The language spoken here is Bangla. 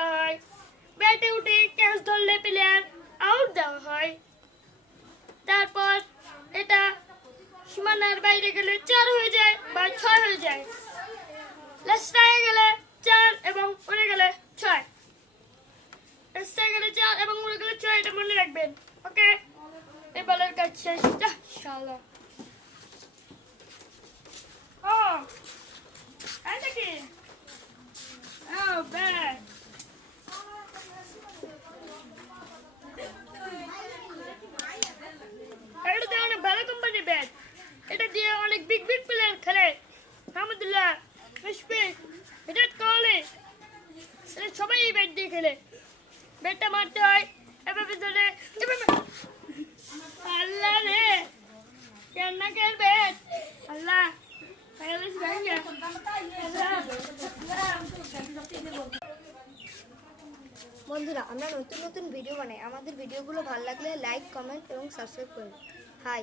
দেওয়া হয়। ব্যাটে উঠে ক্যাচ ধরলে প্লেয়ার আউট দেওয়া হয়। তারপর এটা সীমানার বাইরে গেলে 4 হয়ে যায় বা 6 হয়ে যায়। লেস্টায় গেলে 4 এবং উড়ে গেলে 6। লেস্টায় গেলে 4 এবং উড়ে গেলে 6, এটা মনে রাখবেন। ওকে, এই বলের কাজ শেষ। যা শালা। ও এটা কি? ও ব্যাট। এটা দিয়ে অনেক ভালো কোম্পানি ব্যাট। এটা দিয়ে অনেক বিগ বিগ প্লেয়ার খেলে। আহমদুল্লাহ, মুশফিক, বিরাট কোহলি, এরা সবাই এই ব্যাট দিয়ে খেলে। ব্যাটটা মারতে হয় এভাবে ধরে, এভাবে। আল্লাহ রে, কেন খেল ব্যাট? আল্লাহ, বন্ধুরা, আমরা নতুন নতুন ভিডিও বানাই। আমাদের ভিডিওগুলো ভালো লাগলে লাইক, কমেন্ট এবং সাবস্ক্রাইব করুন। হাই।